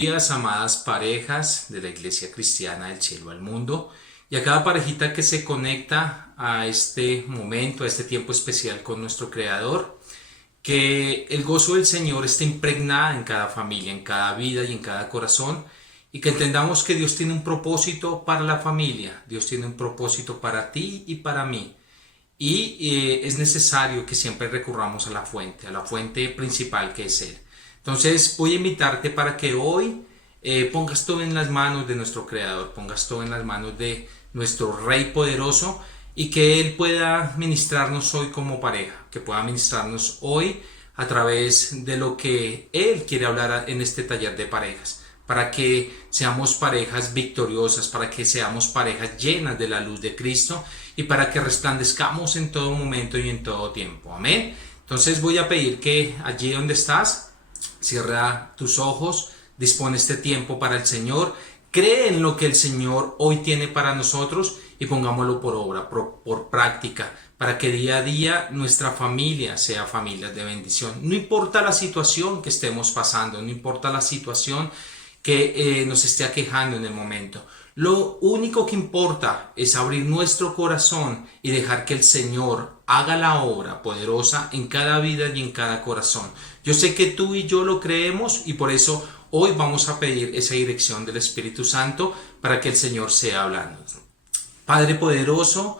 Días, amadas parejas de la Iglesia Cristiana del Cielo al Mundo, y a cada parejita que se conecta a este momento, a este tiempo especial con nuestro Creador, que el gozo del Señor esté impregnada en cada familia, en cada vida y en cada corazón, y que entendamos que Dios tiene un propósito para la familia, Dios tiene un propósito para ti y para mí. Y es necesario que siempre recurramos a la fuente principal que es Él. Entonces voy a invitarte para que hoy pongas todo en las manos de nuestro Creador, pongas todo en las manos de nuestro Rey poderoso y que Él pueda ministrarnos hoy como pareja, que pueda ministrarnos hoy a través de lo que Él quiere hablar en este taller de parejas, para que seamos parejas victoriosas, para que seamos parejas llenas de la luz de Cristo y para que resplandezcamos en todo momento y en todo tiempo. Amén. Entonces voy a pedir que allí donde estás, cierra tus ojos, dispone este tiempo para el Señor, cree en lo que el Señor hoy tiene para nosotros y pongámoslo por obra, por práctica, para que día a día nuestra familia sea familia de bendición. No importa la situación que estemos pasando, no importa la situación que nos esté aquejando en el momento. Lo único que importa es abrir nuestro corazón y dejar que el Señor haga la obra poderosa en cada vida y en cada corazón. Yo sé que tú y yo lo creemos y por eso hoy vamos a pedir esa dirección del Espíritu Santo para que el Señor sea hablando. Padre poderoso,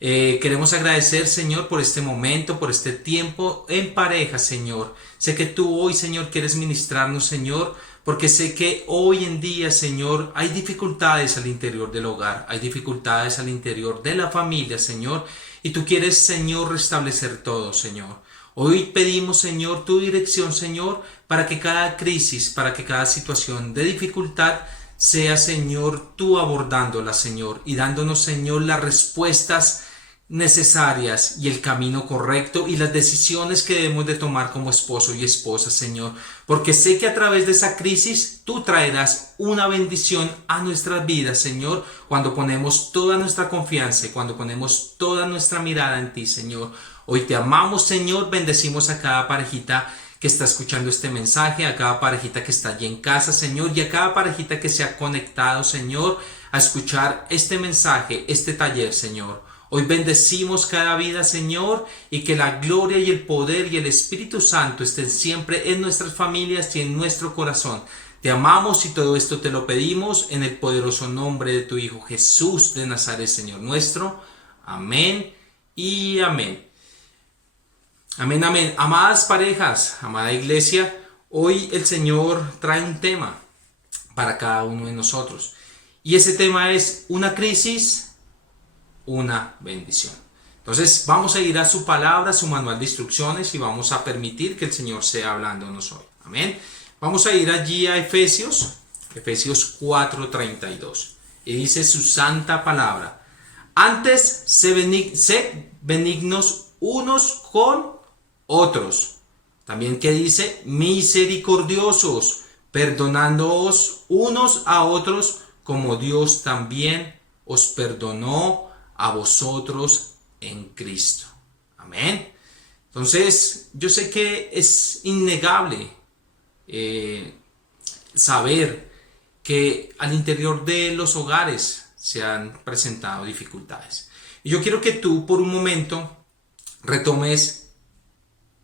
queremos agradecer, Señor, por este momento, por este tiempo en pareja, Señor. Sé que tú hoy, Señor, quieres ministrarnos, Señor, porque sé que hoy en día, Señor, hay dificultades al interior del hogar, hay dificultades al interior de la familia, Señor, y tú quieres, Señor, restablecer todo, Señor. Hoy pedimos, Señor, tu dirección, Señor, para que cada crisis, para que cada situación de dificultad sea, Señor, tú abordándola, Señor, y dándonos, Señor, las respuestas necesarias y el camino correcto y las decisiones que debemos de tomar como esposo y esposa, Señor, porque sé que a través de esa crisis tú traerás una bendición a nuestras vidas, Señor, cuando ponemos toda nuestra confianza y cuando ponemos toda nuestra mirada en ti, Señor. Hoy te amamos, Señor, bendecimos a cada parejita que está escuchando este mensaje, a cada parejita que está allí en casa, Señor, y a cada parejita que se ha conectado, Señor, a escuchar este mensaje, este taller, Señor. Hoy bendecimos cada vida, Señor, y que la gloria y el poder y el Espíritu Santo estén siempre en nuestras familias y en nuestro corazón. Te amamos y todo esto te lo pedimos en el poderoso nombre de tu Hijo Jesús de Nazaret, Señor nuestro. Amén y amén. Amén, amén. Amadas parejas, amada iglesia, hoy el Señor trae un tema para cada uno de nosotros. Y ese tema es una crisis, una bendición. Entonces vamos a ir a su palabra, a su manual de instrucciones y vamos a permitir que el Señor sea hablándonos hoy. Amén. Vamos a ir allí a Efesios 4:32. Y dice su santa palabra. Antes sé benignos unos con otros. También que dice misericordiosos, perdonándoos unos a otros como Dios también os perdonó a vosotros en Cristo. Amén. Entonces, yo sé que es innegable saber que al interior de los hogares se han presentado dificultades. Y yo quiero que tú por un momento retomes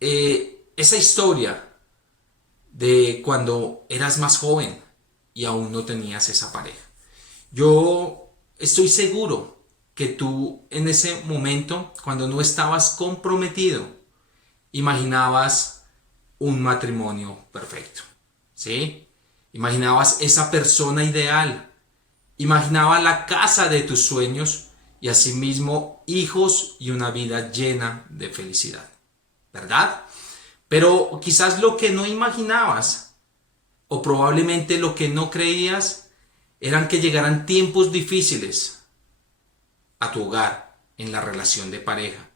esa historia de cuando eras más joven y aún no tenías esa pareja. Yo estoy seguro que tú en ese momento, cuando no estabas comprometido, imaginabas un matrimonio perfecto, ¿sí? Imaginabas esa persona ideal, imaginabas la casa de tus sueños y asimismo hijos y una vida llena de felicidad, ¿verdad? Pero quizás lo que no imaginabas o probablemente lo que no creías eran que llegaran tiempos difíciles a tu hogar en la relación de pareja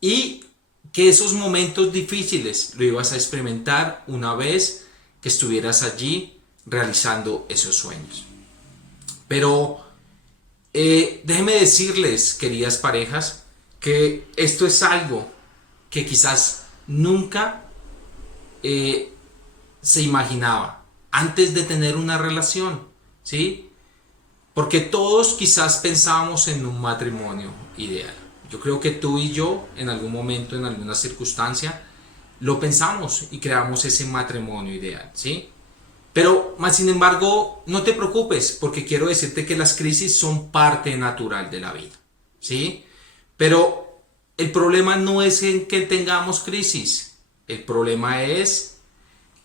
y que esos momentos difíciles lo ibas a experimentar una vez que estuvieras allí realizando esos sueños. Pero déjenme decirles, queridas parejas, que esto es algo que quizás nunca se imaginaba antes de tener una relación, ¿sí? Porque todos quizás pensábamos en un matrimonio ideal. Yo creo que tú y yo, en algún momento, en alguna circunstancia, lo pensamos y creamos ese matrimonio ideal, ¿sí? Pero, más sin embargo, no te preocupes, porque quiero decirte que las crisis son parte natural de la vida, ¿sí? Pero el problema no es en que tengamos crisis, el problema es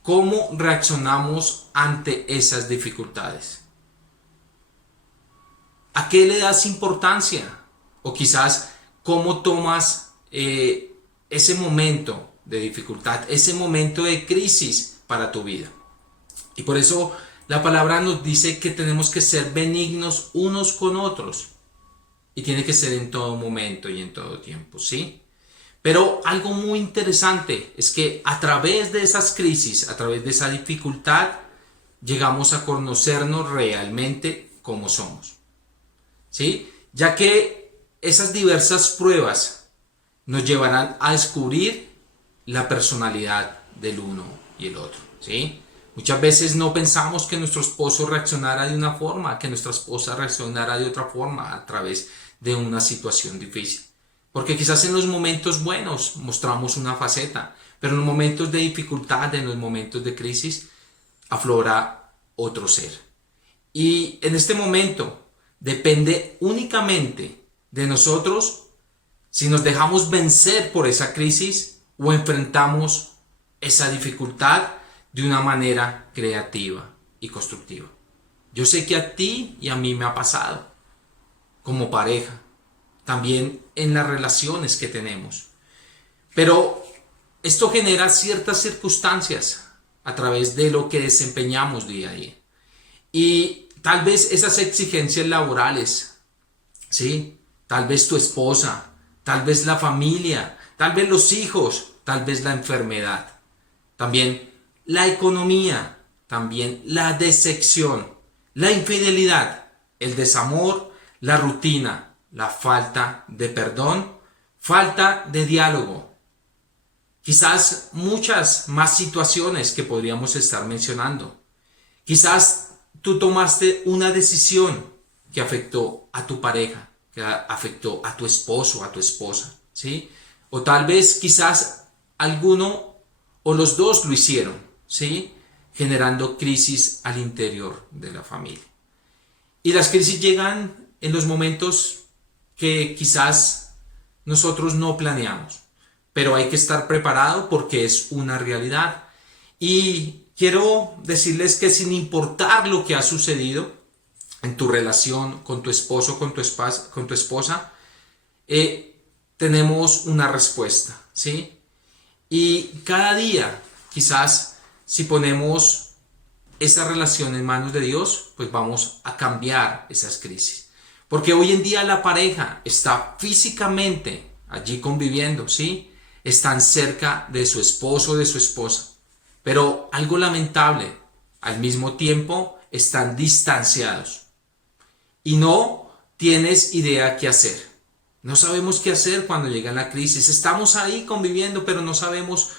cómo reaccionamos ante esas dificultades. ¿A qué le das importancia? O quizás cómo tomas ese momento de dificultad, ese momento de crisis para tu vida. Y por eso la palabra nos dice que tenemos que ser benignos unos con otros. Y tiene que ser en todo momento y en todo tiempo, ¿sí? Pero algo muy interesante es que a través de esas crisis, a través de esa dificultad, llegamos a conocernos realmente como somos, ¿sí? Ya que esas diversas pruebas nos llevarán a descubrir la personalidad del uno y el otro, ¿sí? Muchas veces no pensamos que nuestro esposo reaccionara de una forma, que nuestra esposa reaccionara de otra forma a través de una situación difícil. Porque quizás en los momentos buenos mostramos una faceta, pero en los momentos de dificultad, en los momentos de crisis, aflora otro ser. Y en este momento depende únicamente de nosotros si nos dejamos vencer por esa crisis o enfrentamos esa dificultad de una manera creativa y constructiva. Yo sé que a ti y a mí me ha pasado como pareja, también en las relaciones que tenemos. Pero esto genera ciertas circunstancias a través de lo que desempeñamos día a día. Y tal vez esas exigencias laborales, ¿sí? Tal vez tu esposa, tal vez la familia, tal vez los hijos, tal vez la enfermedad. También la economía, también la decepción, la infidelidad, el desamor, la rutina, la falta de perdón, falta de diálogo. Quizás muchas más situaciones que podríamos estar mencionando. Quizás tú tomaste una decisión que afectó a tu pareja, que afectó a tu esposo, a tu esposa, ¿sí? O tal vez quizás alguno o los dos lo hicieron, ¿sí? Generando crisis al interior de la familia. Y las crisis llegan en los momentos que quizás nosotros no planeamos, pero hay que estar preparado porque es una realidad. Y quiero decirles que sin importar lo que ha sucedido en tu relación con tu esposo, con tu esposa, tenemos una respuesta, ¿sí? Y cada día, quizás, si ponemos esa relación en manos de Dios, pues vamos a cambiar esas crisis. Porque hoy en día la pareja está físicamente allí conviviendo, ¿sí? Están cerca de su esposo o de su esposa. Pero algo lamentable, al mismo tiempo están distanciados. Y no tienes idea qué hacer. No sabemos qué hacer cuando llega la crisis. Estamos ahí conviviendo, pero no sabemos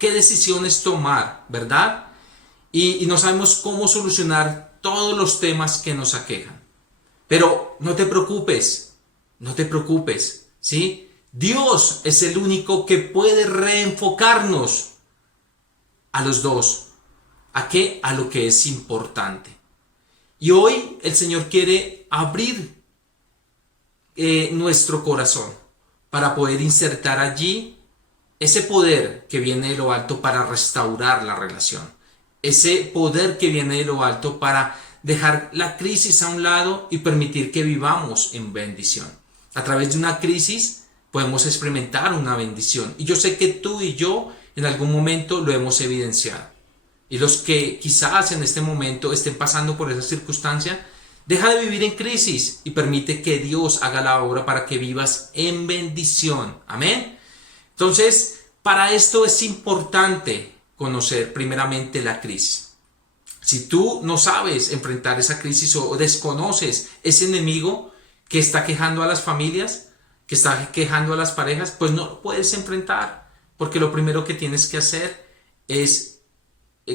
qué decisiones tomar, ¿verdad? Y no sabemos cómo solucionar todos los temas que nos aquejan. Pero no te preocupes, ¿sí? Dios es el único que puede reenfocarnos a los dos. ¿A qué? A lo que es importante. Y hoy el Señor quiere abrir nuestro corazón para poder insertar allí ese poder que viene de lo alto para restaurar la relación. Ese poder que viene de lo alto para dejar la crisis a un lado y permitir que vivamos en bendición. A través de una crisis podemos experimentar una bendición. Y yo sé que tú y yo en algún momento lo hemos evidenciado. Y los que quizás en este momento estén pasando por esa circunstancia, deja de vivir en crisis y permite que Dios haga la obra para que vivas en bendición. Amén. Entonces, para esto es importante conocer primeramente la crisis. Si tú no sabes enfrentar esa crisis o desconoces ese enemigo que está quejando a las familias, que está quejando a las parejas, pues no lo puedes enfrentar, porque lo primero que tienes que hacer es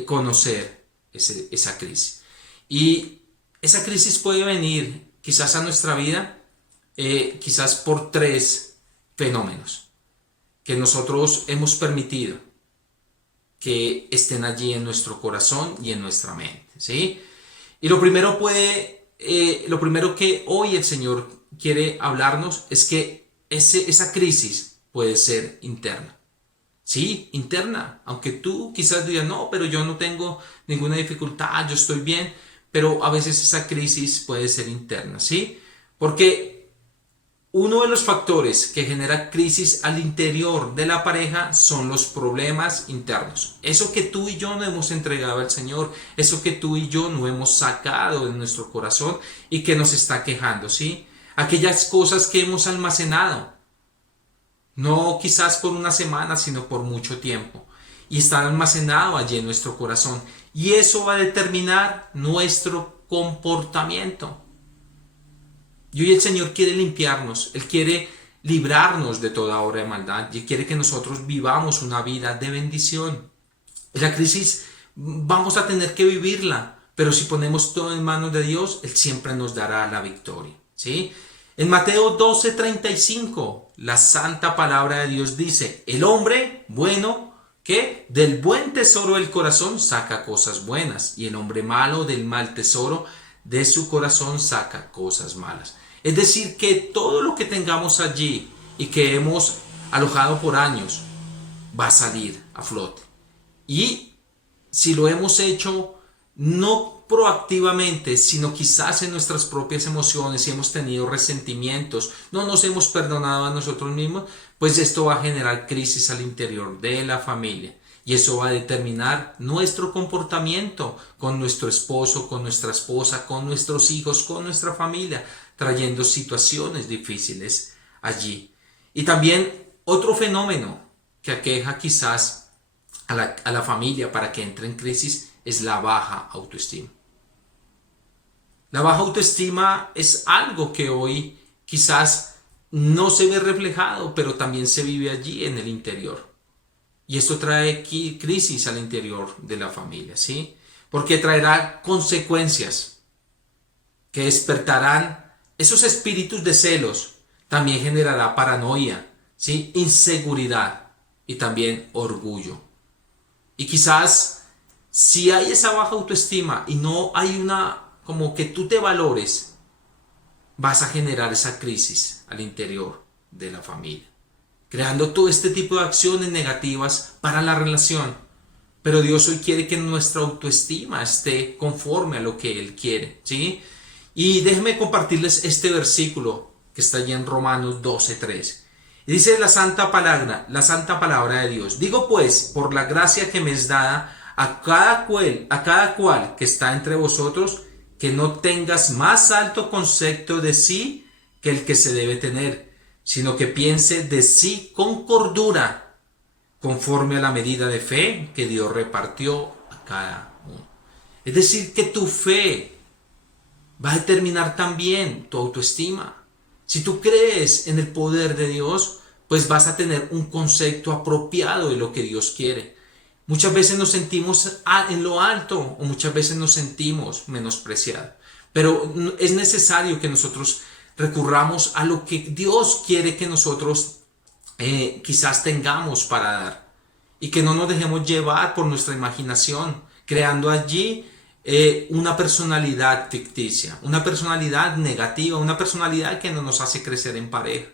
conocer esa crisis. Y esa crisis puede venir quizás a nuestra vida, quizás por tres fenómenos que nosotros hemos permitido que estén allí en nuestro corazón y en nuestra mente, ¿sí? Y lo primero que hoy el Señor quiere hablarnos es que esa crisis puede ser interna. Sí, interna, aunque tú quizás digas, no, pero yo no tengo ninguna dificultad, yo estoy bien, pero a veces esa crisis puede ser interna, ¿sí? Porque uno de los factores que genera crisis al interior de la pareja son los problemas internos. Eso que tú y yo no hemos entregado al Señor, eso que tú y yo no hemos sacado de nuestro corazón y que nos está quejando, ¿sí? Aquellas cosas que hemos almacenado. No quizás por una semana, sino por mucho tiempo. Y está almacenado allí en nuestro corazón. Y eso va a determinar nuestro comportamiento. Y hoy el Señor quiere limpiarnos. Él quiere librarnos de toda obra de maldad. Y quiere que nosotros vivamos una vida de bendición. La crisis vamos a tener que vivirla. Pero si ponemos todo en manos de Dios, Él siempre nos dará la victoria. ¿Sí? En Mateo 12:35, la santa palabra de Dios dice, el hombre bueno, que del buen tesoro del corazón saca cosas buenas, y el hombre malo del mal tesoro de su corazón saca cosas malas. Es decir, que todo lo que tengamos allí y que hemos alojado por años va a salir a flote. Y si lo hemos hecho no proactivamente, sino quizás en nuestras propias emociones, si hemos tenido resentimientos, no nos hemos perdonado a nosotros mismos, pues esto va a generar crisis al interior de la familia. Y eso va a determinar nuestro comportamiento con nuestro esposo, con nuestra esposa, con nuestros hijos, con nuestra familia, trayendo situaciones difíciles allí. Y también otro fenómeno que aqueja quizás a la familia para que entre en crisis es la baja autoestima. La baja autoestima es algo que hoy quizás no se ve reflejado, pero también se vive allí en el interior. Y esto trae crisis al interior de la familia, ¿sí? Porque traerá consecuencias que despertarán esos espíritus de celos. También generará paranoia, ¿sí? Inseguridad y también orgullo. Y quizás si hay esa baja autoestima y no hay como que tú te valores, vas a generar esa crisis al interior de la familia, creando todo este tipo de acciones negativas para la relación. Pero Dios hoy quiere que nuestra autoestima esté conforme a lo que Él quiere, ¿sí? Y déjenme compartirles este versículo que está allí en Romanos 12:3. Y dice la santa palabra de Dios. Digo pues, por la gracia que me es dada, a cada cual que está entre vosotros, que no tengas más alto concepto de sí que el que se debe tener, sino que piense de sí con cordura, conforme a la medida de fe que Dios repartió a cada uno. Es decir, que tu fe va a determinar también tu autoestima. Si tú crees en el poder de Dios, pues vas a tener un concepto apropiado de lo que Dios quiere. Muchas veces nos sentimos en lo alto o muchas veces nos sentimos menospreciados. Pero es necesario que nosotros recurramos a lo que Dios quiere que nosotros quizás tengamos para dar. Y que no nos dejemos llevar por nuestra imaginación, creando allí una personalidad ficticia, una personalidad negativa, una personalidad que no nos hace crecer en pareja.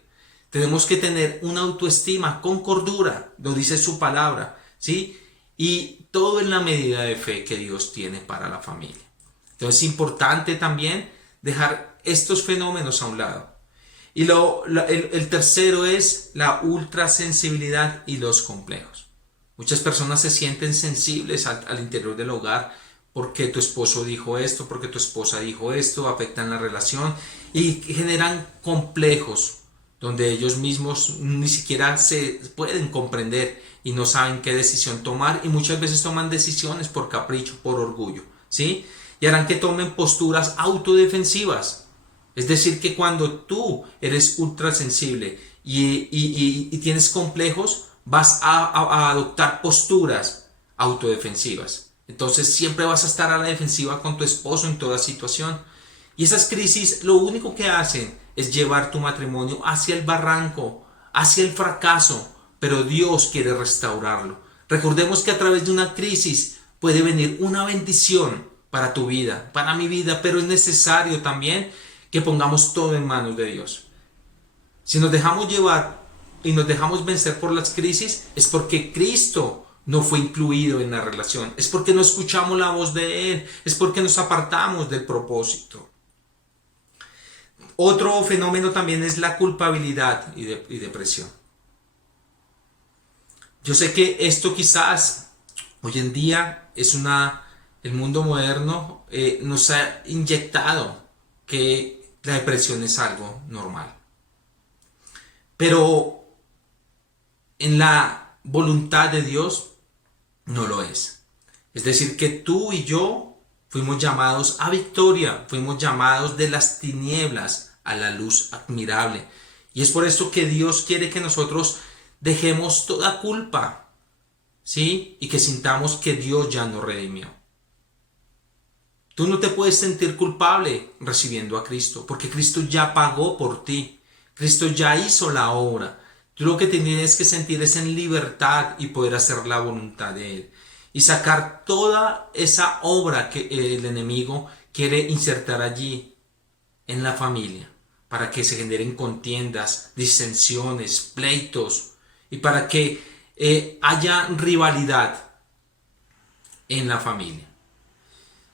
Tenemos que tener una autoestima con cordura, lo dice su palabra, ¿sí? Y todo en la medida de fe que Dios tiene para la familia. Entonces es importante también dejar estos fenómenos a un lado. Y el tercero es la ultrasensibilidad y los complejos. Muchas personas se sienten sensibles al interior del hogar porque tu esposo dijo esto, porque tu esposa dijo esto, afectan la relación y generan complejos donde ellos mismos ni siquiera se pueden comprender y no saben qué decisión tomar y muchas veces toman decisiones por capricho, por orgullo, ¿sí? Y harán que tomen posturas autodefensivas. Es decir, que cuando tú eres ultrasensible y tienes complejos, vas a adoptar posturas autodefensivas. Entonces siempre vas a estar a la defensiva con tu esposo en toda situación. Y esas crisis lo único que hacen es llevar tu matrimonio hacia el barranco, hacia el fracaso, pero Dios quiere restaurarlo. Recordemos que a través de una crisis puede venir una bendición para tu vida, para mi vida, pero es necesario también que pongamos todo en manos de Dios. Si nos dejamos llevar y nos dejamos vencer por las crisis, es porque Cristo no fue incluido en la relación, es porque no escuchamos la voz de Él, es porque nos apartamos del propósito. Otro fenómeno también es la culpabilidad y depresión. Yo sé que esto quizás hoy en día el mundo moderno nos ha inyectado que la depresión es algo normal. Pero en la voluntad de Dios no lo es. Es decir, que tú y yo fuimos llamados a victoria, fuimos llamados de las tinieblas a la luz admirable. Y es por esto que Dios quiere que nosotros dejemos toda culpa, ¿sí? Y que sintamos que Dios ya nos redimió. Tú no te puedes sentir culpable recibiendo a Cristo, porque Cristo ya pagó por ti. Cristo ya hizo la obra. Tú lo que tienes que sentir es en libertad y poder hacer la voluntad de Él. Y sacar toda esa obra que el enemigo quiere insertar allí en la familia, para que se generen contiendas, disensiones, pleitos, y para que haya rivalidad en la familia.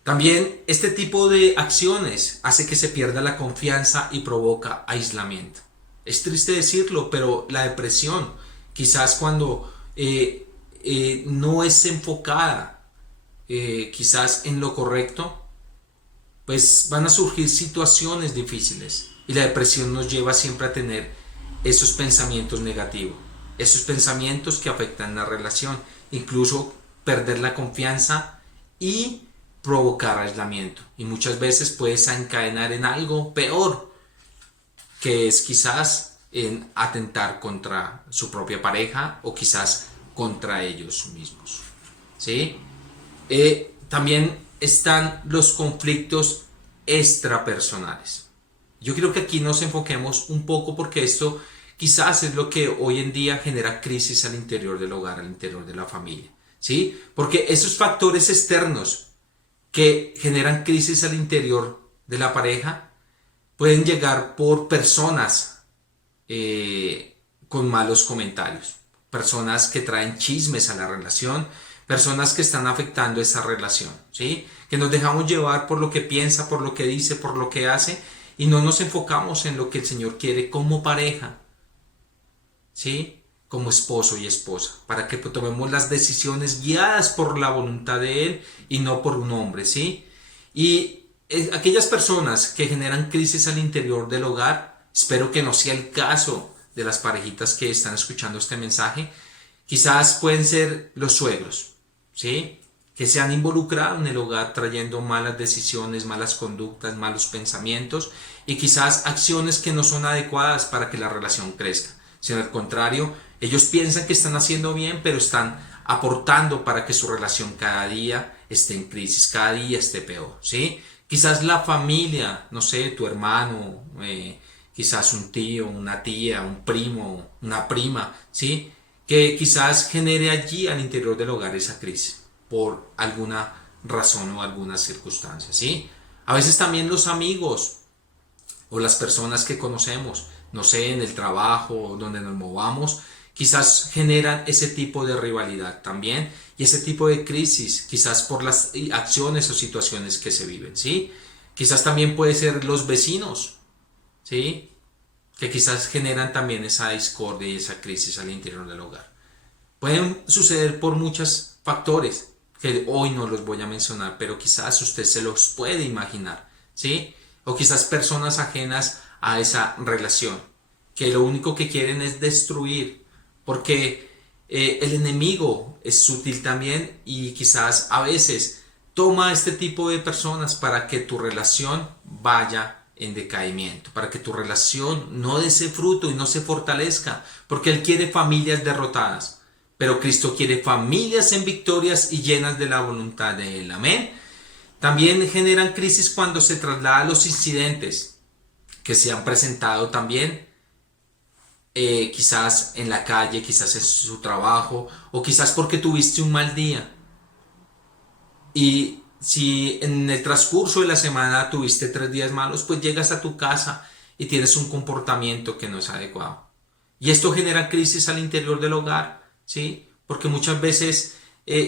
También este tipo de acciones hace que se pierda la confianza y provoca aislamiento. Es triste decirlo, pero la depresión, quizás cuando no es enfocada quizás en lo correcto, pues van a surgir situaciones difíciles y la depresión nos lleva siempre a tener esos pensamientos negativos, esos pensamientos que afectan la relación, incluso perder la confianza y provocar aislamiento, y muchas veces puede desencadenar en algo peor, que es quizás en atentar contra su propia pareja o quizás contra ellos mismos, ¿sí? También están los conflictos extrapersonales. Yo creo que aquí nos enfoquemos un poco, porque esto quizás es lo que hoy en día genera crisis al interior del hogar, al interior de la familia, ¿sí? Porque esos factores externos que generan crisis al interior de la pareja pueden llegar por personas con malos comentarios, personas que traen chismes a la relación, personas que están afectando esa relación, ¿sí? Que nos dejamos llevar por lo que piensa, por lo que dice, por lo que hace, y no nos enfocamos en lo que el Señor quiere como pareja, ¿sí? Como esposo y esposa, para que tomemos las decisiones guiadas por la voluntad de Él y no por un hombre, ¿sí? Y aquellas personas que generan crisis al interior del hogar, espero que no sea el caso de las parejitas que están escuchando este mensaje, quizás pueden ser los suegros, ¿sí? Que se han involucrado en el hogar trayendo malas decisiones, malas conductas, malos pensamientos y quizás acciones que no son adecuadas para que la relación crezca, sino al contrario, ellos piensan que están haciendo bien, pero están aportando para que su relación cada día esté en crisis, cada día esté peor, ¿sí? Quizás la familia, no sé, tu hermano, quizás un tío, una tía, un primo, una prima, ¿sí? Que quizás genere allí al interior del hogar esa crisis por alguna razón o alguna circunstancia, ¿sí? A veces también los amigos o las personas que conocemos, no sé, en el trabajo, donde nos movamos, quizás generan ese tipo de rivalidad también y ese tipo de crisis, quizás por las acciones o situaciones que se viven, ¿sí? Quizás también puede ser los vecinos, ¿sí? Que quizás generan también esa discordia y esa crisis al interior del hogar. Pueden suceder por muchos factores que hoy no los voy a mencionar, pero quizás usted se los puede imaginar, ¿sí? O quizás personas ajenas a esa relación, que lo único que quieren es destruir, porque el enemigo es sutil también y quizás a veces toma este tipo de personas para que tu relación vaya en decaimiento, para que tu relación no dé ese fruto y no se fortalezca, porque él quiere familias derrotadas. pero Cristo quiere familias en victorias y llenas de la voluntad de Él. Amén. También generan crisis cuando se traslada los incidentes que se han presentado también, quizás en la calle, quizás en su trabajo, o quizás porque tuviste un mal día. Y si en el transcurso de la semana tuviste 3 días malos, pues llegas a tu casa y tienes un comportamiento que no es adecuado. Y esto genera crisis al interior del hogar, ¿sí? Porque muchas veces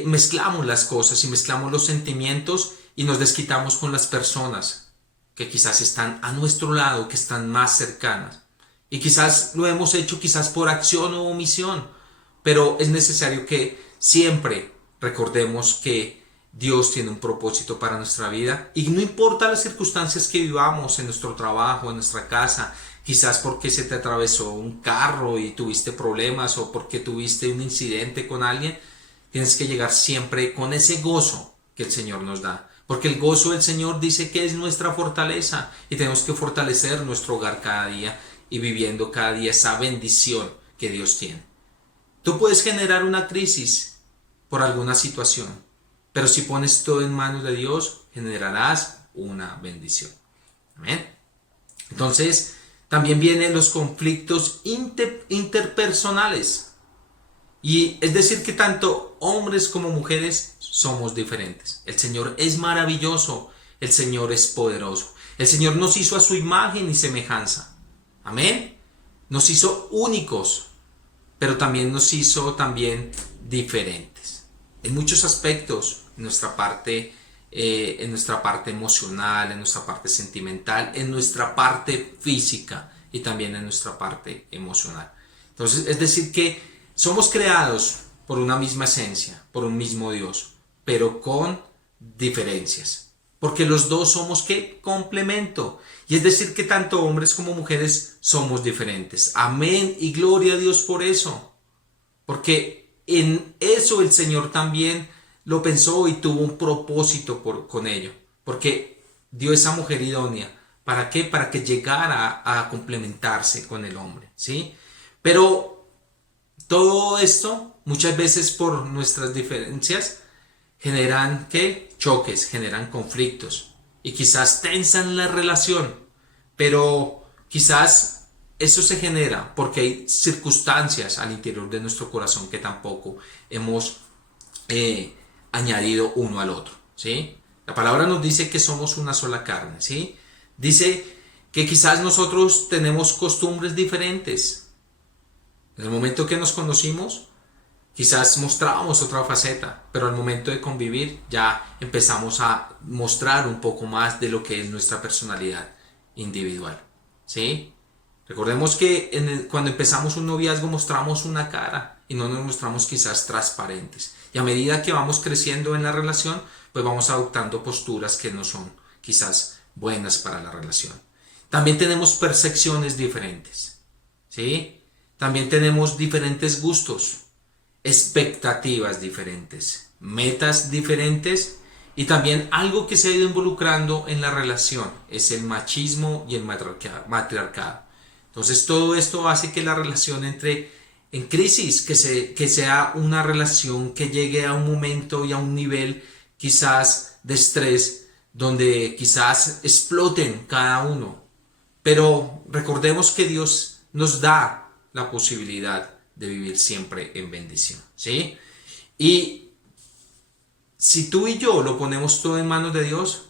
mezclamos las cosas y mezclamos los sentimientos y nos desquitamos con las personas que quizás están a nuestro lado, que están más cercanas. Y quizás lo hemos hecho quizás por acción o omisión, pero es necesario que siempre recordemos que Dios tiene un propósito para nuestra vida y no importa las circunstancias que vivamos en nuestro trabajo, en nuestra casa, quizás porque se te atravesó un carro y tuviste problemas o porque tuviste un incidente con alguien, tienes que llegar siempre con ese gozo que el Señor nos da. Porque el gozo del Señor dice que es nuestra fortaleza y tenemos que fortalecer nuestro hogar cada día y viviendo cada día esa bendición que Dios tiene. Tú puedes generar una crisis por alguna situación, pero si pones todo en manos de Dios, generarás una bendición. Amén. Entonces, también vienen los conflictos interpersonales. Y es decir que tanto hombres como mujeres somos diferentes. El Señor es maravilloso, el Señor es poderoso. El Señor nos hizo a su imagen y semejanza. Amén. Nos hizo únicos, pero también nos hizo diferentes. En muchos aspectos, en nuestra parte emocional, en nuestra parte sentimental, en nuestra parte física y también en nuestra parte emocional. Entonces, es decir que somos creados por una misma esencia, por un mismo Dios, pero con diferencias. Porque los dos somos ¿qué? Complemento. Y es decir que tanto hombres como mujeres somos diferentes. Amén y gloria a Dios por eso. Porque en eso el Señor también lo pensó y tuvo un propósito con ello. Porque dio esa mujer idónea. ¿Para qué? Para que llegara a complementarse con el hombre. ¿Sí? Pero todo esto, muchas veces por nuestras diferencias, generan ¿qué? Choques, generan conflictos y quizás tensan la relación, pero quizás eso se genera porque hay circunstancias al interior de nuestro corazón que tampoco hemos añadido uno al otro, ¿sí? La palabra nos dice que somos una sola carne, ¿sí? Dice que quizás nosotros tenemos costumbres diferentes. En el momento que nos conocimos, quizás mostrábamos otra faceta, pero al momento de convivir ya empezamos a mostrar un poco más de lo que es nuestra personalidad individual, ¿sí? Recordemos que cuando empezamos un noviazgo mostramos una cara y no nos mostramos quizás transparentes. Y a medida que vamos creciendo en la relación, pues vamos adoptando posturas que no son quizás buenas para la relación. También tenemos percepciones diferentes, ¿sí? También tenemos diferentes gustos, expectativas diferentes, metas diferentes y también algo que se ha ido involucrando en la relación es el machismo y el matriarcado. Entonces todo esto hace que la relación entre en crisis, que sea una relación que llegue a un momento y a un nivel quizás de estrés donde quizás exploten cada uno. Pero recordemos que Dios nos da la posibilidad de vivir siempre en bendición, ¿sí? Y si tú y yo lo ponemos todo en manos de Dios,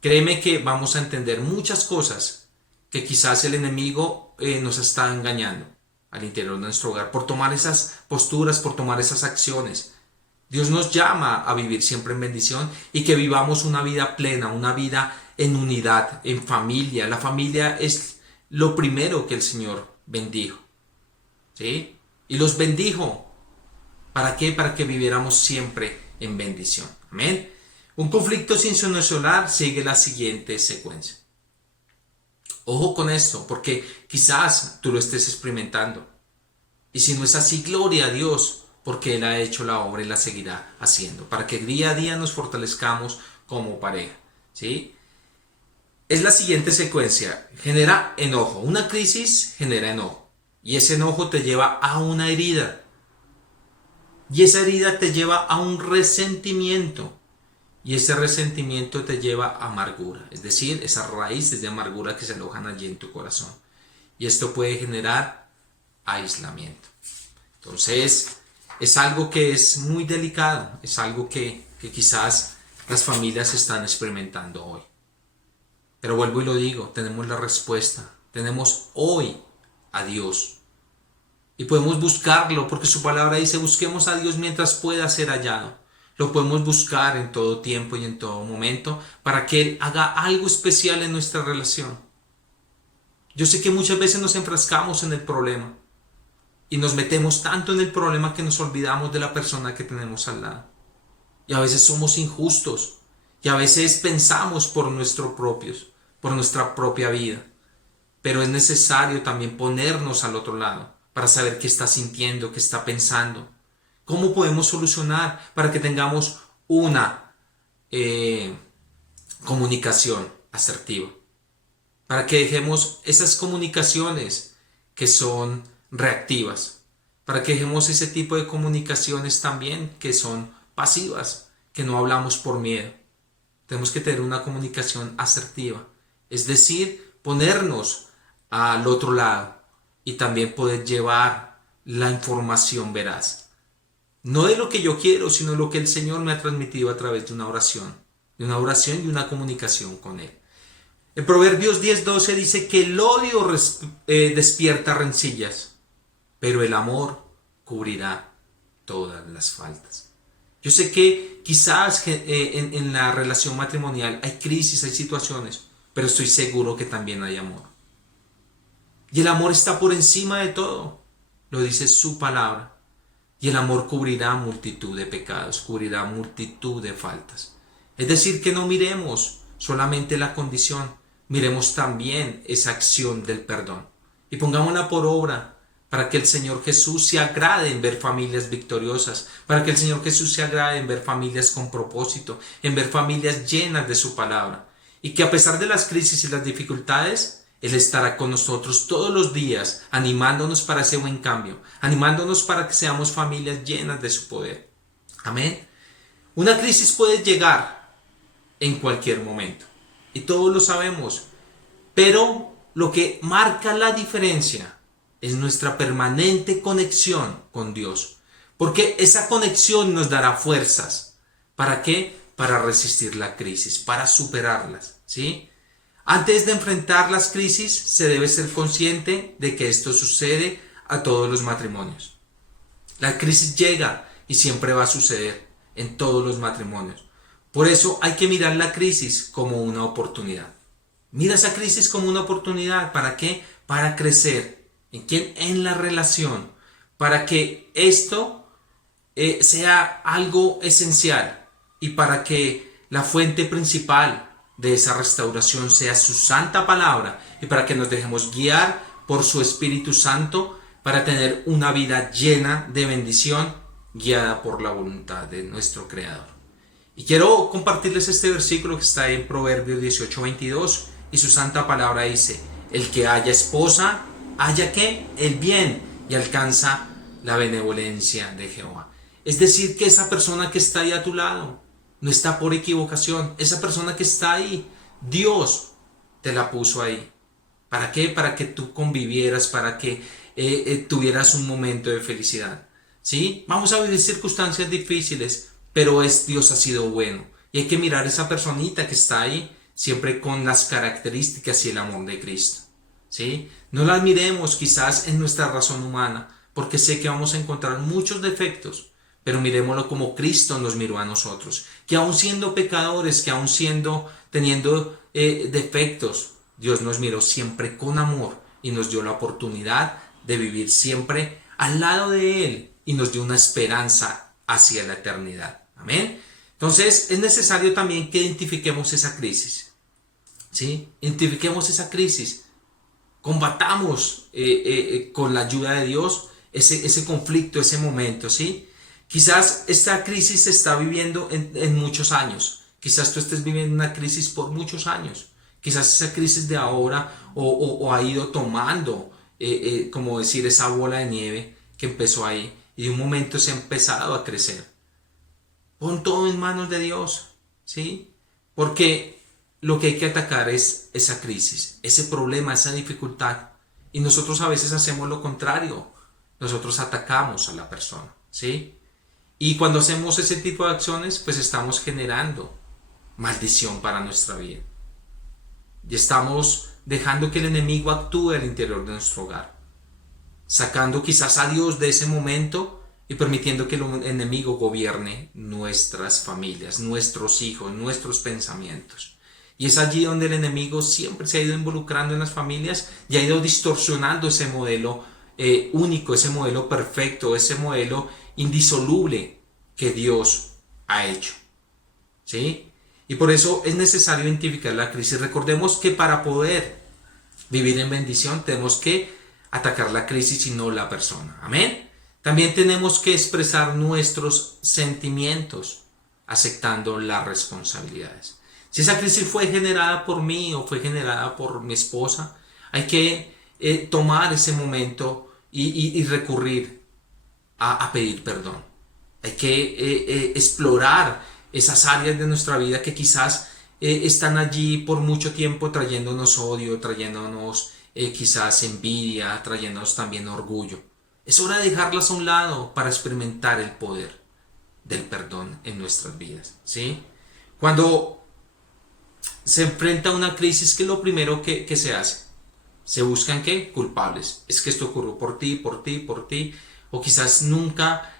créeme que vamos a entender muchas cosas que quizás el enemigo nos está engañando al interior de nuestro hogar por tomar esas posturas, por tomar esas acciones. Dios nos llama a vivir siempre en bendición y que vivamos una vida plena, una vida en unidad, en familia. La familia es lo primero que el Señor bendijo, ¿sí? Y los bendijo. ¿Para qué? Para que viviéramos siempre en bendición. Amén. Un conflicto sin solucionar sigue la siguiente secuencia. Ojo con esto, porque quizás tú lo estés experimentando. Y si no es así, gloria a Dios, porque Él ha hecho la obra y la seguirá haciendo, para que día a día nos fortalezcamos como pareja, ¿sí? Es la siguiente secuencia. Genera enojo. Una crisis genera enojo. Y ese enojo te lleva a una herida. Y esa herida te lleva a un resentimiento. Y ese resentimiento te lleva a amargura. Es decir, esas raíces de amargura que se alojan allí en tu corazón. Y esto puede generar aislamiento. Entonces, es algo que es muy delicado. Es algo que quizás las familias están experimentando hoy. Pero vuelvo y lo digo, tenemos la respuesta. Tenemos hoy a Dios. Y podemos buscarlo porque su palabra dice, busquemos a Dios mientras pueda ser hallado. Lo podemos buscar en todo tiempo y en todo momento para que Él haga algo especial en nuestra relación. Yo sé que muchas veces nos enfrascamos en el problema y nos metemos tanto en el problema que nos olvidamos de la persona que tenemos al lado. Y a veces somos injustos y a veces pensamos por nuestra propia vida. Pero es necesario también ponernos al otro lado para saber qué está sintiendo, qué está pensando. ¿Cómo podemos solucionar para que tengamos una comunicación asertiva? Para que dejemos esas comunicaciones que son reactivas. Para que dejemos ese tipo de comunicaciones también que son pasivas, que no hablamos por miedo. Tenemos que tener una comunicación asertiva. Es decir, ponernos al otro lado y también poder llevar la información veraz. No de lo que yo quiero, sino lo que el Señor me ha transmitido a través de una oración y una comunicación con Él. En Proverbios 10:12 dice que el odio despierta rencillas, pero el amor cubrirá todas las faltas. Yo sé que quizás en la relación matrimonial hay crisis, hay situaciones, pero estoy seguro que también hay amor. Y el amor está por encima de todo, lo dice su palabra. Y el amor cubrirá multitud de pecados, cubrirá multitud de faltas. Es decir, que no miremos solamente la condición, miremos también esa acción del perdón. Y pongámosla por obra para que el Señor Jesús se agrade en ver familias victoriosas, para que el Señor Jesús se agrade en ver familias con propósito, en ver familias llenas de su palabra. Y que a pesar de las crisis y las dificultades, Él estará con nosotros todos los días, animándonos para ese buen cambio, animándonos para que seamos familias llenas de su poder. Amén. Una crisis puede llegar en cualquier momento, y todos lo sabemos, pero lo que marca la diferencia es nuestra permanente conexión con Dios, porque esa conexión nos dará fuerzas. ¿Para qué? Para resistir la crisis, para superarlas, ¿sí? Antes de enfrentar las crisis, se debe ser consciente de que esto sucede a todos los matrimonios. La crisis llega y siempre va a suceder en todos los matrimonios. Por eso hay que mirar la crisis como una oportunidad. Mira esa crisis como una oportunidad. ¿Para qué? Para crecer. ¿En quién? En la relación. Para que esto sea algo esencial y para que la fuente principal de esa restauración sea su santa palabra y para que nos dejemos guiar por su Espíritu Santo para tener una vida llena de bendición guiada por la voluntad de nuestro Creador. Y quiero compartirles este versículo que está en Proverbios 18:22 y su santa palabra dice: el que haya esposa, haya ¿qué? El bien y alcanza la benevolencia de Jehová. Es decir, que esa persona que está ahí a tu lado no está por equivocación. Esa persona que está ahí, Dios te la puso ahí. ¿Para qué? Para que tú convivieras, para que tuvieras un momento de felicidad. ¿Sí? Vamos a vivir circunstancias difíciles, pero Dios ha sido bueno. Y hay que mirar a esa personita que está ahí, siempre con las características y el amor de Cristo. ¿Sí? No la miremos quizás en nuestra razón humana, porque sé que vamos a encontrar muchos defectos, pero miremoslo como Cristo nos miró a nosotros, que aun siendo pecadores, que aun teniendo defectos, Dios nos miró siempre con amor y nos dio la oportunidad de vivir siempre al lado de Él y nos dio una esperanza hacia la eternidad. Amén. Entonces es necesario también que identifiquemos esa crisis. ¿Sí? Identifiquemos esa crisis. Combatamos con la ayuda de Dios ese conflicto, ese momento, ¿sí? Quizás esta crisis se está viviendo en muchos años. Quizás tú estés viviendo una crisis por muchos años. Quizás esa crisis de ahora o ha ido tomando, como decir, esa bola de nieve que empezó ahí. y de un momento se ha empezado a crecer. Pon todo en manos de Dios, ¿sí? Porque lo que hay que atacar es esa crisis, ese problema, esa dificultad. Y nosotros a veces hacemos lo contrario. Nosotros atacamos a la persona, ¿sí? Y cuando hacemos ese tipo de acciones, pues estamos generando maldición para nuestra vida. Y estamos dejando que el enemigo actúe al interior de nuestro hogar, sacando quizás a Dios de ese momento y permitiendo que el enemigo gobierne nuestras familias, nuestros hijos, nuestros pensamientos. Y es allí donde el enemigo siempre se ha ido involucrando en las familias y ha ido distorsionando ese modelo único, ese modelo perfecto, ese modelo indisoluble que Dios ha hecho. ¿Sí? Y por eso es necesario identificar la crisis. Recordemos que para poder vivir en bendición tenemos que atacar la crisis y no la persona. Amén. También tenemos que expresar nuestros sentimientos aceptando las responsabilidades. Si esa crisis fue generada por mí o fue generada por mi esposa, hay que tomar ese momento y recurrir a pedir perdón. Hay que explorar esas áreas de nuestra vida que quizás están allí por mucho tiempo trayéndonos odio, trayéndonos quizás envidia, trayéndonos también orgullo. Es hora de dejarlas a un lado para experimentar el poder del perdón en nuestras vidas, ¿sí? Cuando se enfrenta a una crisis, ¿qué es lo primero que se hace? Se buscan ¿qué? Culpables. Es que esto ocurrió por ti, por ti, por ti. O quizás nunca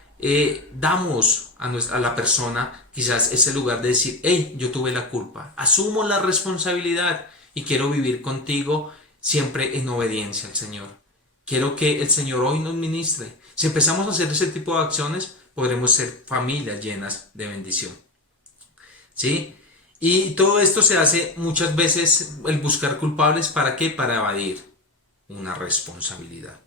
damos a la persona quizás ese lugar de decir, hey, yo tuve la culpa, asumo la responsabilidad y quiero vivir contigo siempre en obediencia al Señor. Quiero que el Señor hoy nos ministre. Si empezamos a hacer ese tipo de acciones, podremos ser familias llenas de bendición. ¿Sí? Y todo esto se hace muchas veces el buscar culpables, ¿para qué? Para evadir una responsabilidad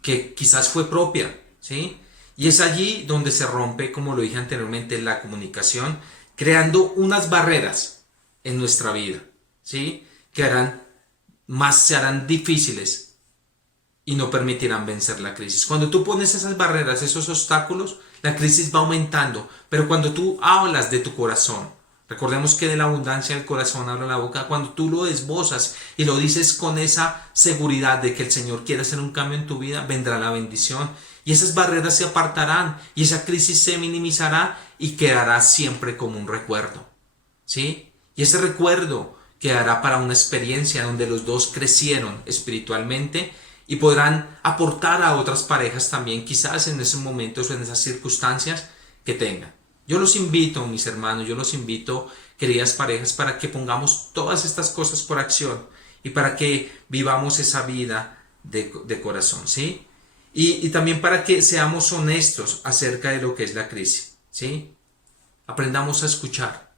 que quizás fue propia, ¿sí? Y es allí donde se rompe, como lo dije anteriormente, la comunicación, creando unas barreras en nuestra vida, ¿sí? Que se harán difíciles y no permitirán vencer la crisis. Cuando tú pones esas barreras, esos obstáculos, la crisis va aumentando. Pero cuando tú hablas de tu corazón, recordemos que de la abundancia del corazón habla la boca, cuando tú lo esbozas y lo dices con esa seguridad de que el Señor quiere hacer un cambio en tu vida, vendrá la bendición. Y esas barreras se apartarán y esa crisis se minimizará y quedará siempre como un recuerdo, ¿sí? Y ese recuerdo quedará para una experiencia donde los dos crecieron espiritualmente y podrán aportar a otras parejas también, quizás en esos momentos o en esas circunstancias que tengan. Yo los invito, mis hermanos, yo los invito, queridas parejas, para que pongamos todas estas cosas por acción y para que vivamos esa vida de corazón, ¿sí? Y también para que seamos honestos acerca de lo que es la crisis, ¿sí? Aprendamos a escuchar.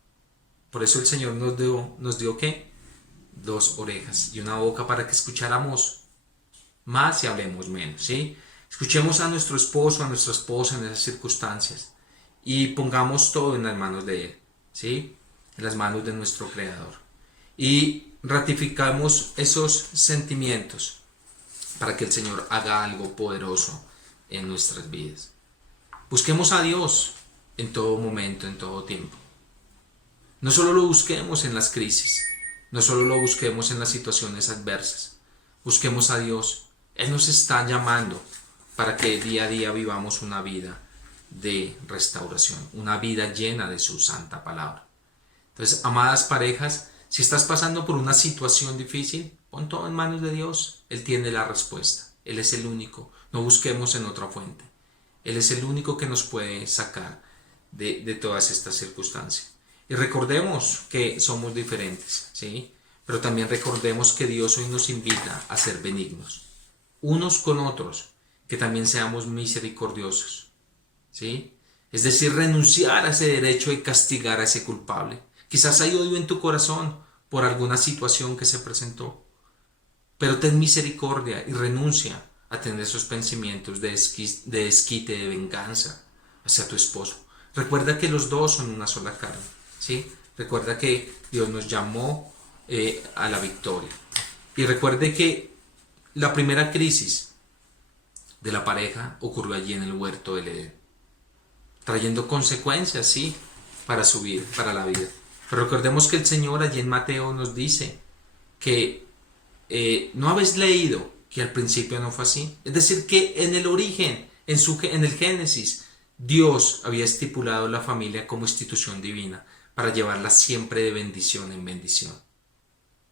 Por eso el Señor nos dio ¿qué? 2 orejas y una boca para que escucháramos más y hablemos menos, ¿sí? Escuchemos a nuestro esposo, a nuestra esposa en esas circunstancias y pongamos todo en las manos de Él, ¿sí? En las manos de nuestro Creador. Y ratificamos esos sentimientos para que el Señor haga algo poderoso en nuestras vidas. Busquemos a Dios en todo momento, en todo tiempo. No solo lo busquemos en las crisis, no solo lo busquemos en las situaciones adversas. Busquemos a Dios. Él nos está llamando para que día a día vivamos una vida de restauración, una vida llena de su santa palabra. Entonces, amadas parejas, si estás pasando por una situación difícil, pon todo en manos de Dios. Él tiene la respuesta. Él es el único. No busquemos en otra fuente. Él es el único que nos puede sacar de todas estas circunstancias. Y recordemos que somos diferentes, ¿sí? Pero también recordemos que Dios hoy nos invita a ser benignos, unos con otros, que también seamos misericordiosos, ¿sí? Es decir, renunciar a ese derecho de castigar a ese culpable. Quizás hay odio en tu corazón por alguna situación que se presentó, pero ten misericordia y renuncia a tener esos pensamientos de desquite, de venganza hacia tu esposo. Recuerda que los dos son una sola carne, ¿sí? Recuerda que Dios nos llamó a la victoria. Y recuerde que la primera crisis de la pareja ocurrió allí en el huerto del Edén, trayendo consecuencias, sí, para su vida, para la vida. Pero recordemos que el Señor allí en Mateo nos dice que no habéis leído que al principio no fue así. Es decir, que en el origen, en el Génesis, Dios había estipulado la familia como institución divina para llevarla siempre de bendición en bendición.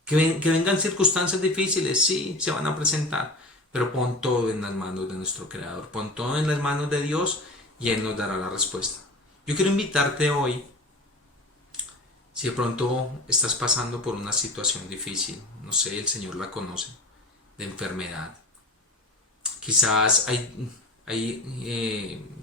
Que vengan circunstancias difíciles, sí, se van a presentar, pero pon todo en las manos de nuestro Creador, pon todo en las manos de Dios y Él nos dará la respuesta. Yo quiero invitarte hoy, si de pronto estás pasando por una situación difícil, no sé, el Señor la conoce, de enfermedad. Quizás hay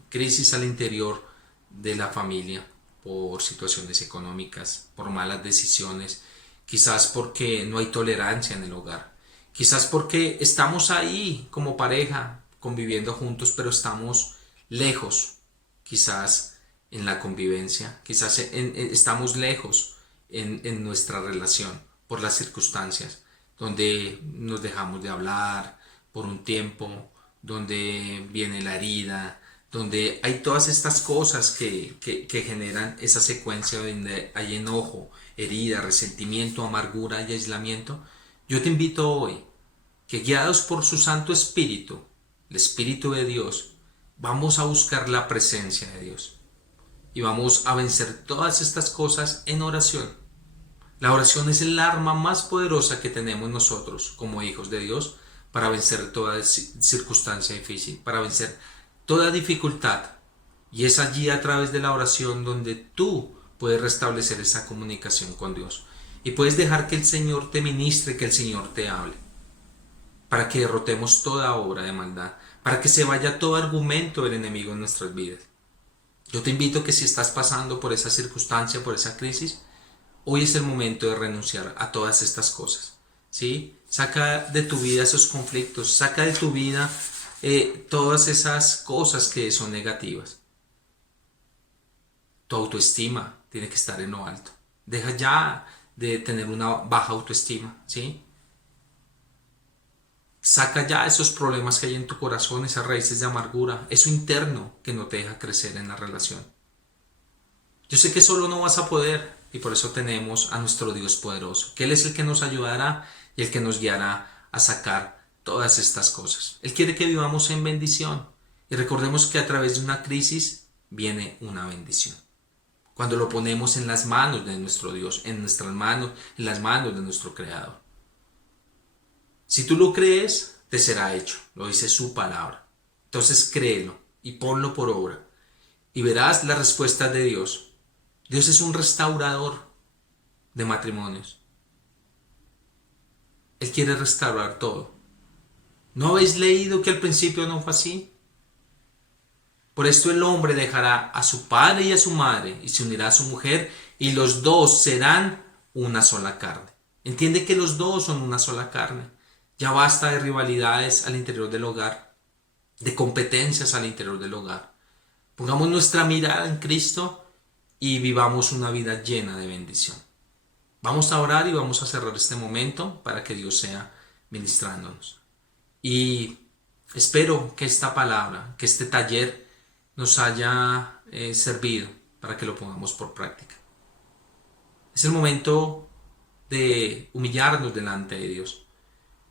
crisis al interior de la familia por situaciones económicas, por malas decisiones, quizás porque no hay tolerancia en el hogar, quizás porque estamos ahí como pareja conviviendo juntos, pero estamos lejos, quizás en la convivencia, quizás estamos lejos en nuestra relación por las circunstancias, donde nos dejamos de hablar por un tiempo, donde viene la herida, donde hay todas estas cosas que generan esa secuencia donde hay enojo, herida, resentimiento, amargura y aislamiento. Yo te invito hoy que, guiados por su Santo Espíritu, el Espíritu de Dios, vamos a buscar la presencia de Dios y vamos a vencer todas estas cosas en oración. La oración es el arma más poderosa que tenemos nosotros como hijos de Dios para vencer toda circunstancia difícil, para vencer toda dificultad. Y es allí, a través de la oración, donde tú puedes restablecer esa comunicación con Dios. Y puedes dejar que el Señor te ministre, que el Señor te hable, para que derrotemos toda obra de maldad, para que se vaya todo argumento del enemigo en nuestras vidas. Yo te invito a que, si estás pasando por esa circunstancia, por esa crisis, hoy es el momento de renunciar a todas estas cosas, ¿sí? Saca de tu vida esos conflictos, saca de tu vida todas esas cosas que son negativas. Tu autoestima tiene que estar en lo alto. Deja ya de tener una baja autoestima, ¿sí? Saca ya esos problemas que hay en tu corazón, esas raíces de amargura, eso interno que no te deja crecer en la relación. Yo sé que solo no vas a poder, y por eso tenemos a nuestro Dios poderoso, que Él es el que nos ayudará y el que nos guiará a sacar todas estas cosas. Él quiere que vivamos en bendición, y recordemos que a través de una crisis viene una bendición. Cuando lo ponemos en las manos de nuestro Dios, en nuestras manos, en las manos de nuestro Creador. Si tú lo crees, te será hecho, lo dice su palabra. Entonces créelo y ponlo por obra, y verás la respuesta de Dios. Dios es un restaurador de matrimonios. Él quiere restaurar todo. ¿No habéis leído que al principio no fue así? Por esto el hombre dejará a su padre y a su madre y se unirá a su mujer, y los dos serán una sola carne. Entiende que los dos son una sola carne. Ya basta de rivalidades al interior del hogar, de competencias al interior del hogar. Pongamos nuestra mirada en Cristo y vivamos una vida llena de bendición. Vamos a orar y vamos a cerrar este momento para que Dios sea ministrándonos. Y espero que esta palabra, que este taller nos haya servido para que lo pongamos por práctica. Es el momento de humillarnos delante de Dios.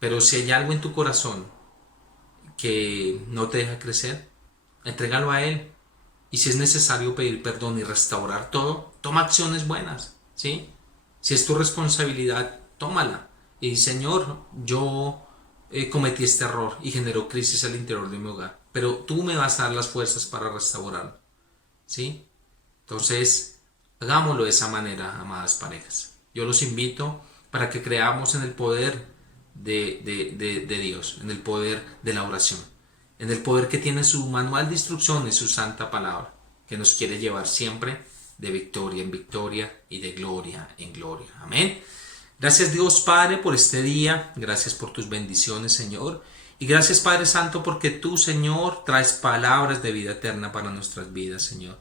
Pero si hay algo en tu corazón que no te deja crecer, entrégalo a Él. Y si es necesario pedir perdón y restaurar todo, toma acciones buenas, ¿sí? Si es tu responsabilidad, tómala. Y Señor, yo cometí este error y generó crisis al interior de mi hogar, pero tú me vas a dar las fuerzas para restaurarlo, ¿sí? Entonces, hagámoslo de esa manera, amadas parejas. Yo los invito para que creamos en el poder de Dios, en el poder de la oración, en el poder que tiene su manual de instrucciones, su santa palabra, que nos quiere llevar siempre de victoria en victoria y de gloria en gloria. Amén. Gracias, Dios Padre, por este día. Gracias por tus bendiciones, Señor. Y gracias, Padre Santo, porque tú, Señor, traes palabras de vida eterna para nuestras vidas, Señor.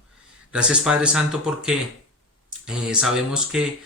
Gracias, Padre Santo, porque sabemos que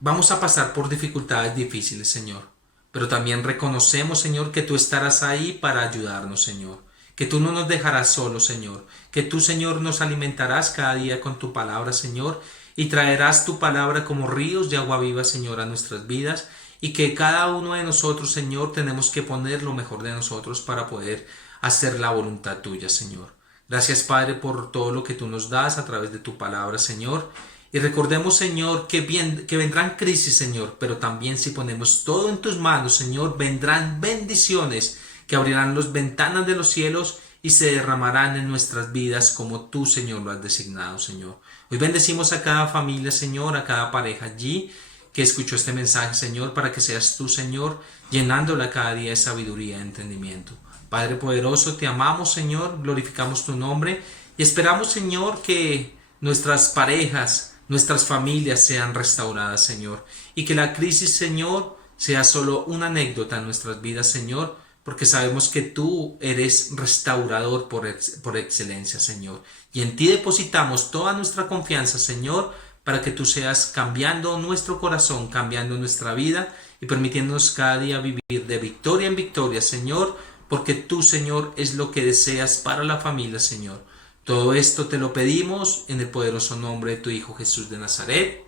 vamos a pasar por dificultades difíciles, Señor, pero también reconocemos, Señor, que tú estarás ahí para ayudarnos, Señor, que tú no nos dejarás solos, Señor, que tú, Señor, nos alimentarás cada día con tu palabra, Señor, y traerás tu palabra como ríos de agua viva, Señor, a nuestras vidas, y que cada uno de nosotros, Señor, tenemos que poner lo mejor de nosotros para poder hacer la voluntad tuya, Señor. Gracias, Padre, por todo lo que tú nos das a través de tu palabra, Señor. Y recordemos, Señor, que vendrán crisis, Señor, pero también si ponemos todo en tus manos, Señor, vendrán bendiciones que abrirán las ventanas de los cielos y se derramarán en nuestras vidas como tú, Señor, lo has designado, Señor. Hoy bendecimos a cada familia, Señor, a cada pareja allí que escuchó este mensaje, Señor, para que seas tú, Señor, llenándola cada día de sabiduría y entendimiento. Padre poderoso, te amamos, Señor, glorificamos tu nombre y esperamos, Señor, que nuestras parejas, nuestras familias sean restauradas, Señor, y que la crisis, Señor, sea solo una anécdota en nuestras vidas, Señor, porque sabemos que tú eres restaurador por excelencia, Señor. Y en ti depositamos toda nuestra confianza, Señor, para que tú seas cambiando nuestro corazón, cambiando nuestra vida y permitiéndonos cada día vivir de victoria en victoria, Señor, porque tú, Señor, es lo que deseas para la familia, Señor. Todo esto te lo pedimos en el poderoso nombre de tu Hijo Jesús de Nazaret.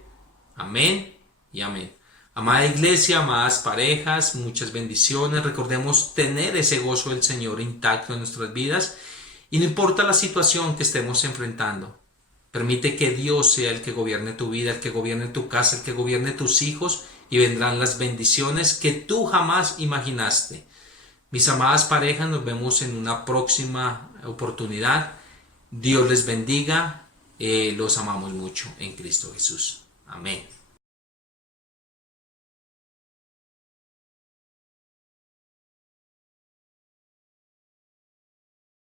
Amén y amén. Amada iglesia, amadas parejas, muchas bendiciones. Recordemos tener ese gozo del Señor intacto en nuestras vidas y no importa la situación que estemos enfrentando. Permite que Dios sea el que gobierne tu vida, el que gobierne tu casa, el que gobierne tus hijos y vendrán las bendiciones que tú jamás imaginaste. Mis amadas parejas, nos vemos en una próxima oportunidad. Dios les bendiga. Los amamos mucho en Cristo Jesús. Amén.